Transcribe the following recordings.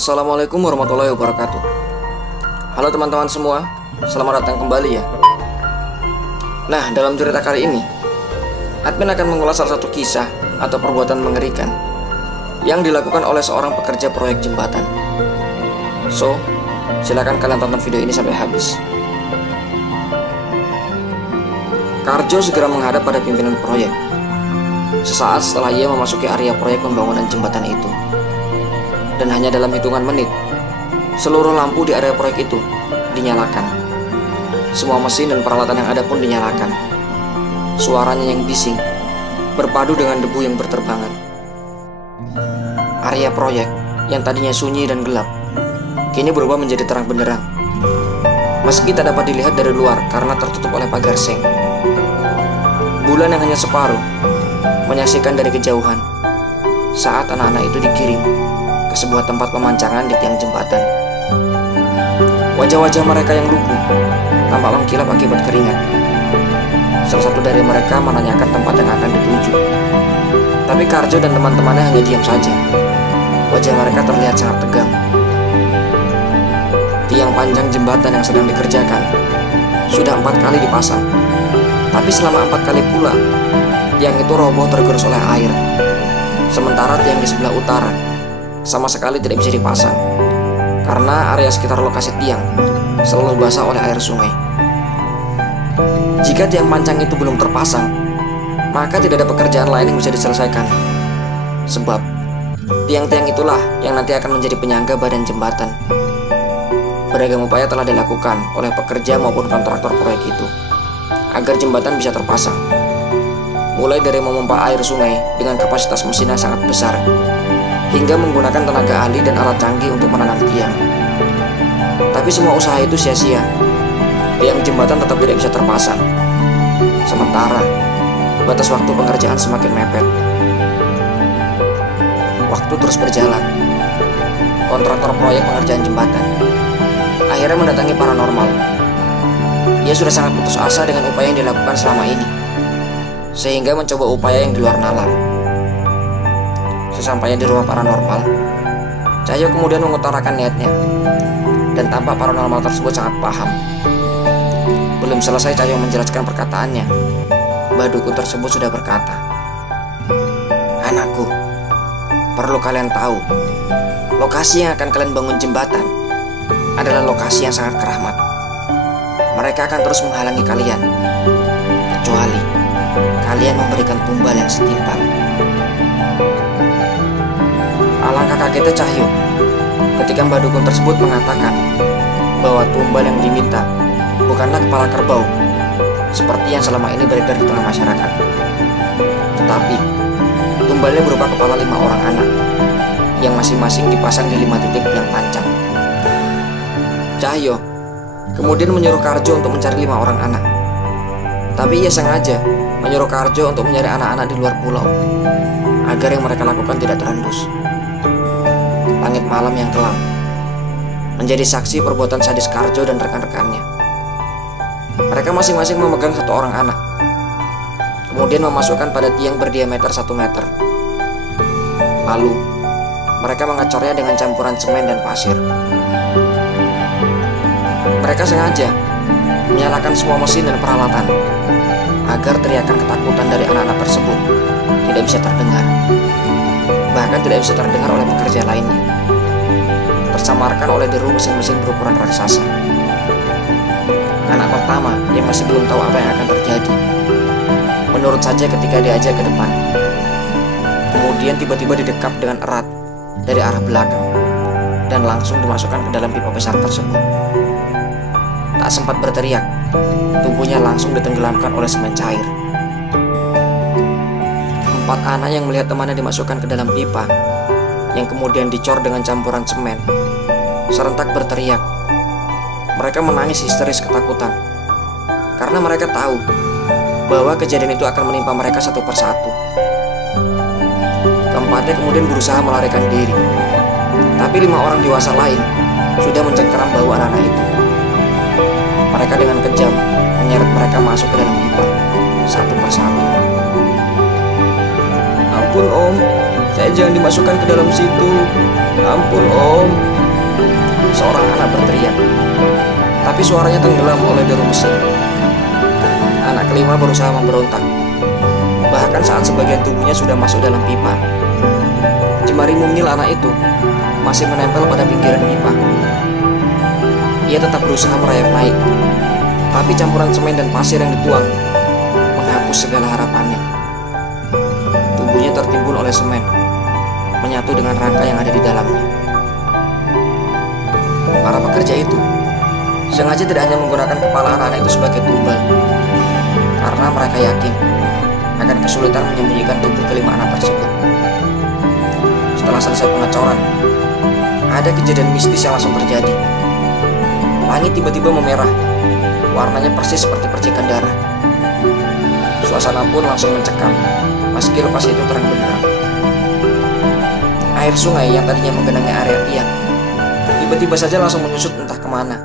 Assalamualaikum warahmatullahi wabarakatuh. Halo teman-teman semua, selamat datang kembali ya. Nah, dalam cerita kali ini admin akan mengulas salah satu kisah atau perbuatan mengerikan yang dilakukan oleh seorang pekerja proyek jembatan. So, silakan kalian tonton video ini sampai habis. Karjo segera menghadap pada pimpinan proyek sesaat setelah ia memasuki area proyek pembangunan jembatan itu. Dan hanya dalam hitungan menit, seluruh lampu di area proyek itu dinyalakan. Semua mesin dan peralatan yang ada pun dinyalakan. Suaranya yang bising berpadu dengan debu yang berterbangan. Area proyek yang tadinya sunyi dan gelap kini berubah menjadi terang benderang. Meski tak dapat dilihat dari luar karena tertutup oleh pagar seng. Bulan yang hanya separuh menyaksikan dari kejauhan saat anak-anak itu digiring ke sebuah tempat pemancangan di tiang jembatan. Wajah-wajah mereka yang lumpuh tampak mengkilap akibat keringat. Salah satu dari mereka menanyakan tempat yang akan dituju. Tapi Karjo dan teman-temannya hanya diam saja. Wajah mereka terlihat sangat tegang. Tiang panjang jembatan yang sedang dikerjakan sudah 4 kali dipasang. Tapi selama 4 kali pula tiang itu roboh tergerus oleh air. Sementara tiang di sebelah utara sama sekali tidak bisa dipasang karena area sekitar lokasi tiang selalu basah oleh air sungai. Jika tiang panjang itu belum terpasang, maka tidak ada pekerjaan lain yang bisa diselesaikan. Sebab tiang-tiang itulah yang nanti akan menjadi penyangga badan jembatan. Beragam upaya telah dilakukan oleh pekerja maupun kontraktor proyek itu agar jembatan bisa terpasang. Mulai dari memompa air sungai dengan kapasitas mesin yang sangat besar, hingga menggunakan tenaga ahli dan alat canggih untuk menanam tiang. Tapi semua usaha itu sia-sia. Tiang jembatan tetap tidak bisa terpasang. Sementara batas waktu pengerjaan semakin mepet. Waktu terus berjalan. Kontraktor proyek pengerjaan jembatan akhirnya mendatangi paranormal. Ia sudah sangat putus asa dengan upaya yang dilakukan selama ini, sehingga mencoba upaya yang di luar nalar. Sesampainya di rumah paranormal, Cahyo kemudian mengutarakan niatnya, dan tampak paranormal tersebut sangat paham. Belum selesai Cahyo menjelaskan perkataannya, Mbah Dukun tersebut sudah berkata, "Anakku, perlu kalian tahu, lokasi yang akan kalian bangun jembatan adalah lokasi yang sangat keramat. Mereka akan terus menghalangi kalian, kecuali kalian memberikan tumbal yang setimpal." Alangkah kagetnya Cahyo ketika Mbah Dukun tersebut mengatakan bahwa tumbal yang diminta bukanlah kepala kerbau seperti yang selama ini beredar di tengah masyarakat, tetapi tumbalnya berupa kepala 5 orang anak yang masing-masing dipasang di 5 titik yang panjang. Cahyo kemudian menyuruh Karjo untuk mencari 5 orang anak. Tapi ia sengaja menyuruh Karjo untuk mencari anak-anak di luar pulau agar yang mereka lakukan tidak terendus. Langit malam yang kelam menjadi saksi perbuatan sadis Karjo dan rekan-rekannya. Mereka masing-masing memegang 1 orang anak, kemudian memasukkan pada tiang berdiameter 1 meter. Lalu mereka mengecornya dengan campuran semen dan pasir. Mereka sengaja menyalakan semua mesin dan peralatan agar teriakan ketakutan dari anak-anak tersebut tidak bisa terdengar. Bahkan tidak bisa terdengar oleh pekerja lainnya, tersamarkan oleh deru mesin-mesin berukuran raksasa. Anak pertama yang masih belum tahu apa yang akan terjadi menurut saja ketika diajak ke depan. Kemudian tiba-tiba didekap dengan erat dari arah belakang dan langsung dimasukkan ke dalam pipa besar tersebut. Tak sempat berteriak, tubuhnya langsung ditenggelamkan oleh semen cair. 4 anak yang melihat temannya dimasukkan ke dalam pipa yang kemudian dicor dengan campuran semen serentak berteriak. Mereka menangis histeris ketakutan karena mereka tahu bahwa kejadian itu akan menimpa mereka satu persatu. Keempatnya kemudian berusaha melarikan diri, tapi 5 orang dewasa lain sudah mencengkeram bahu anak-anak itu. Mereka dengan kejam menyeret mereka masuk ke dalam pipa satu persatu. "Ampun Om, Saya jangan dimasukkan ke dalam situ. Ampun om. Seorang anak berteriak, tapi suaranya tenggelam oleh deru mesin. Anak kelima berusaha memberontak, bahkan saat sebagian tubuhnya sudah masuk dalam pipa. Jemari mungil anak itu masih menempel pada pinggiran pipa. Ia tetap berusaha merayap naik, tapi campuran semen dan pasir yang dituang menghapus segala harapannya. Tubuhnya tertimbun oleh semen, menyatu dengan rangka yang ada di dalamnya. Para pekerja itu sengaja tidak hanya menggunakan kepala anak-anak itu sebagai tumbal, karena mereka yakin akan kesulitan menyembunyikan tubuh kelima anak tersebut. Setelah selesai pengecoran, ada kejadian mistis yang langsung terjadi. Langit tiba-tiba memerah, warnanya persis seperti percikan darah. Suasana pun langsung mencekam, meski lokasi itu terang benderang. Air sungai yang tadinya menggenangi area tiang tiba-tiba saja langsung menyusut entah kemana.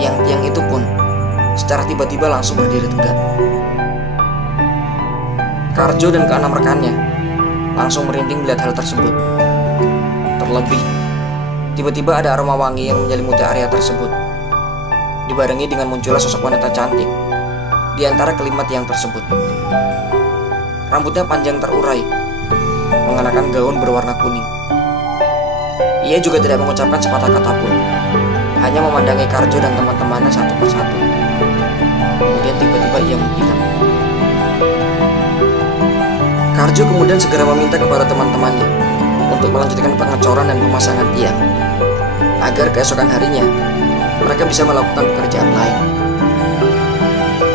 Tiang-tiang itu pun secara tiba-tiba langsung berdiri tegak. Karjo dan keenam rekannya langsung merinding melihat hal tersebut. Terlebih, tiba-tiba ada aroma wangi yang menyelimuti area tersebut, dibarengi dengan munculnya sosok wanita cantik di antara kelima tiang tersebut. Rambutnya panjang terurai, mengenakan gaun berwarna kuning. Ia juga tidak mengucapkan sepatah kata pun, hanya memandangi Karjo dan teman-temannya satu persatu. Kemudian tiba-tiba ia menghilang. Karjo kemudian segera meminta kepada teman-temannya untuk melanjutkan pengecoran dan pemasangan tiang, agar keesokan harinya mereka bisa melakukan pekerjaan lain.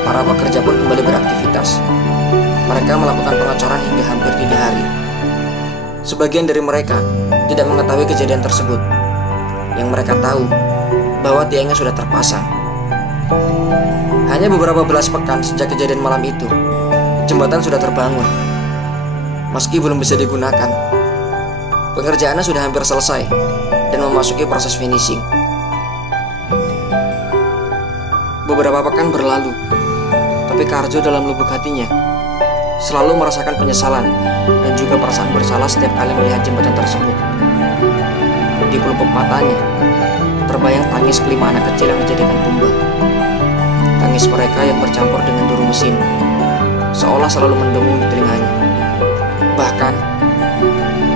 Para pekerja pun kembali beraktivitas. Mereka melakukan pengecoran hingga hampir dini hari. Sebagian dari mereka tidak mengetahui kejadian tersebut. Yang mereka tahu bahwa tiangnya sudah terpasang. Hanya beberapa belas pekan sejak kejadian malam itu, jembatan sudah terbangun. Meski belum bisa digunakan, pengerjaannya sudah hampir selesai dan memasuki proses finishing. Beberapa pekan berlalu, tapi Karjo dalam lubuk hatinya selalu merasakan penyesalan dan juga perasaan bersalah setiap kali melihat jembatan tersebut. Di pelupuk matanya terbayang tangis kelima anak kecil yang dijadikan tumbal. Tangis mereka yang bercampur dengan deru mesin, seolah selalu mendengung di telinganya. Bahkan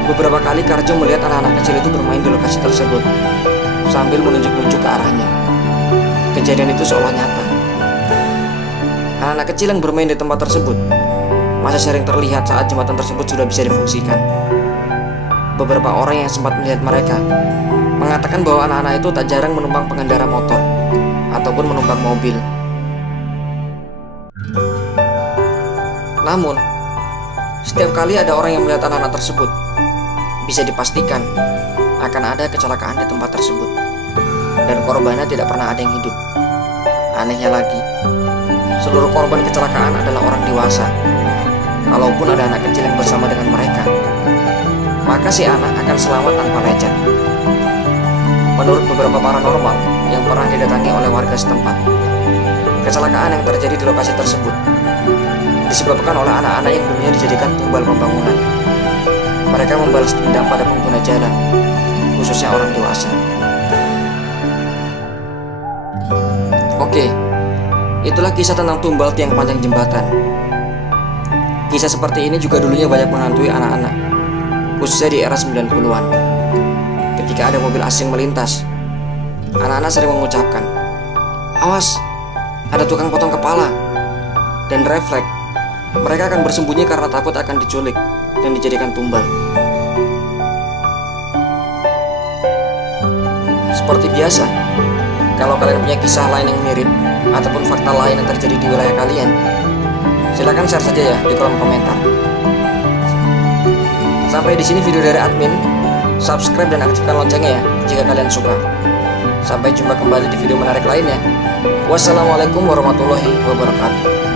beberapa kali Karjo melihat anak-anak kecil itu bermain di lokasi tersebut sambil menunjuk-nunjuk ke arahnya. Kejadian itu seolah nyata. Anak-anak kecil yang bermain di tempat tersebut masih sering terlihat saat jembatan tersebut sudah bisa difungsikan. Beberapa orang yang sempat melihat mereka mengatakan bahwa anak-anak itu tak jarang menumpang pengendara motor ataupun menumpang mobil. Namun, setiap kali ada orang yang melihat anak-anak tersebut, bisa dipastikan akan ada kecelakaan di tempat tersebut, dan korbannya tidak pernah ada yang hidup. Anehnya lagi, seluruh korban kecelakaan adalah orang dewasa. Kalaupun ada anak kecil yang bersama dengan mereka, maka si anak akan selamat tanpa lecet. Menurut beberapa paranormal yang pernah didatangi oleh warga setempat, kecelakaan yang terjadi di lokasi tersebut disebabkan oleh anak-anak yang dulunya dijadikan tumbal pembangunan. Mereka membalas dendam pada pengguna jalan, khususnya orang dewasa. Oke, itulah kisah tentang tumbal tiang panjang jembatan. Kisah seperti ini juga dulunya banyak menghantui anak-anak, khususnya di era 90-an. Ketika ada mobil asing melintas, anak-anak sering mengucapkan, "Awas, ada tukang potong kepala." Dan refleks, mereka akan bersembunyi karena takut akan diculik dan dijadikan tumbal. Seperti biasa, kalau kalian punya kisah lain yang mirip ataupun fakta lain yang terjadi di wilayah kalian, silakan share saja ya di kolom komentar. Sampai di sini video dari admin. Subscribe dan aktifkan loncengnya ya jika kalian suka. Sampai jumpa kembali di video menarik lainnya. Wassalamualaikum warahmatullahi wabarakatuh.